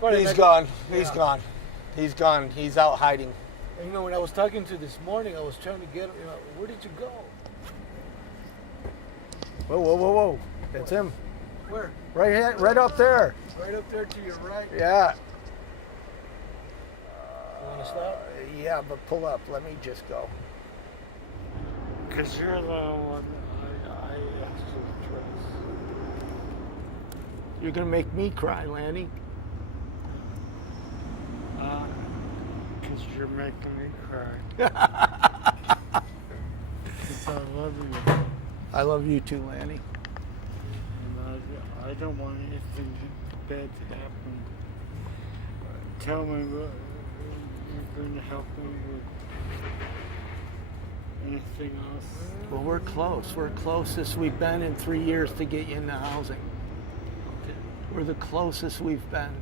He's gone. He's gone. He's gone. He's out hiding. And, you know, when I was talking to this morning, I was trying to get, where did you go? Whoa, whoa, whoa, whoa. That's him. Where? Right up there. Right up there to your right. Yeah. You want to stop? Yeah, but pull up. Let me just go. Because you're the one I actually trust. You're going to make me cry, Lanny. Because you're making me cry. Because I love you. I love you too, Lanny. And I don't want anything bad to happen. Tell me what you're going to help me with. Anything else? Well, we're close. We're closest we've been in 3 years to get you into housing. We're the closest we've been.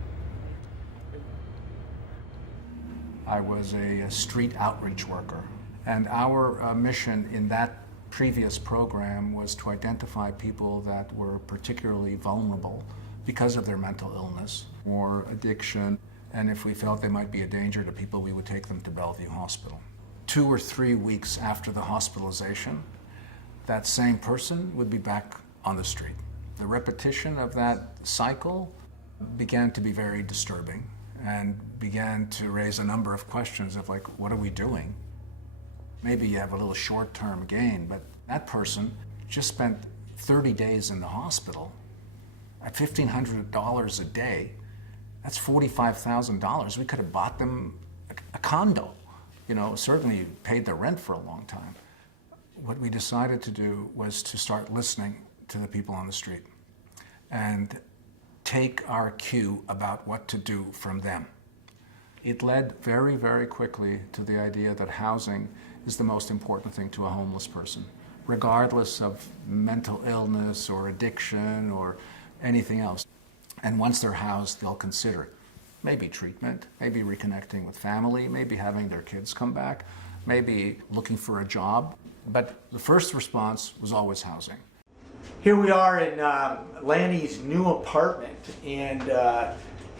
I was a street outreach worker, and our mission in that previous program was to identify people that were particularly vulnerable because of their mental illness or addiction, and if we felt they might be a danger to people, we would take them to Bellevue Hospital. 2 or 3 weeks after the hospitalization, that same person would be back on the street. The repetition of that cycle began to be very disturbing and began to raise a number of questions of, like, what are we doing? Maybe you have a little short-term gain, but that person just spent 30 days in the hospital at $1,500 a day. That's $45,000. We could have bought them a condo. Certainly paid the rent for a long time. What we decided to do was to start listening to the people on the street and take our cue about what to do from them. It led very, very quickly to the idea that housing is the most important thing to a homeless person, regardless of mental illness or addiction or anything else. And once they're housed, they'll consider it. Maybe treatment, maybe reconnecting with family, maybe having their kids come back, maybe looking for a job. But the first response was always housing. Here we are in Lanny's new apartment, and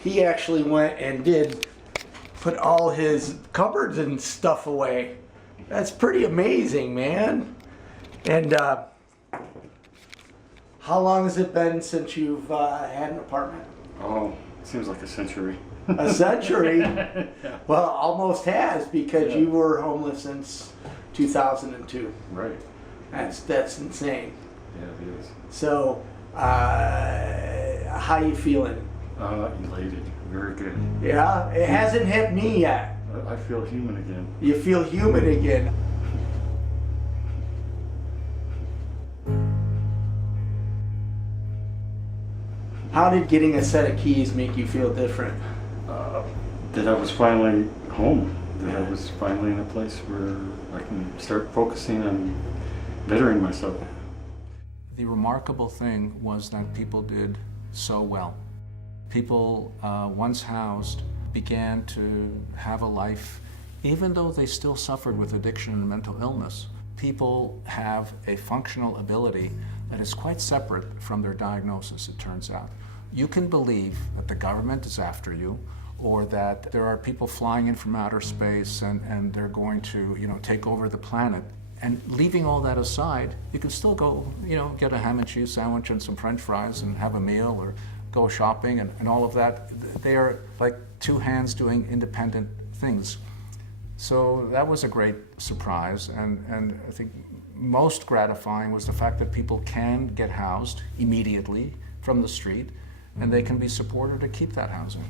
he actually went and did put all his cupboards and stuff away. That's pretty amazing, man. And how long has it been since you've had an apartment? Oh, seems like a century. A century? Yeah. Well, almost has, because you were homeless since 2002. Right. That's insane. Yeah, it is. So, how you feeling? Elated. Very good. Yeah, it hasn't hit me yet. I feel human again. You feel human again. How did getting a set of keys make you feel different? That I was finally home. That I was finally in a place where I can start focusing on bettering myself. The remarkable thing was that people did so well. People once housed began to have a life, even though they still suffered with addiction and mental illness. People have a functional ability that is quite separate from their diagnosis, it turns out. You can believe that the government is after you, or that there are people flying in from outer space and they're going to, take over the planet. And leaving all that aside, you can still go, get a ham and cheese sandwich and some French fries and have a meal, or go shopping and all of that. They are like two hands doing independent things. So that was a great surprise, and I think most gratifying was the fact that people can get housed immediately from the street, and they can be supported to keep that housing.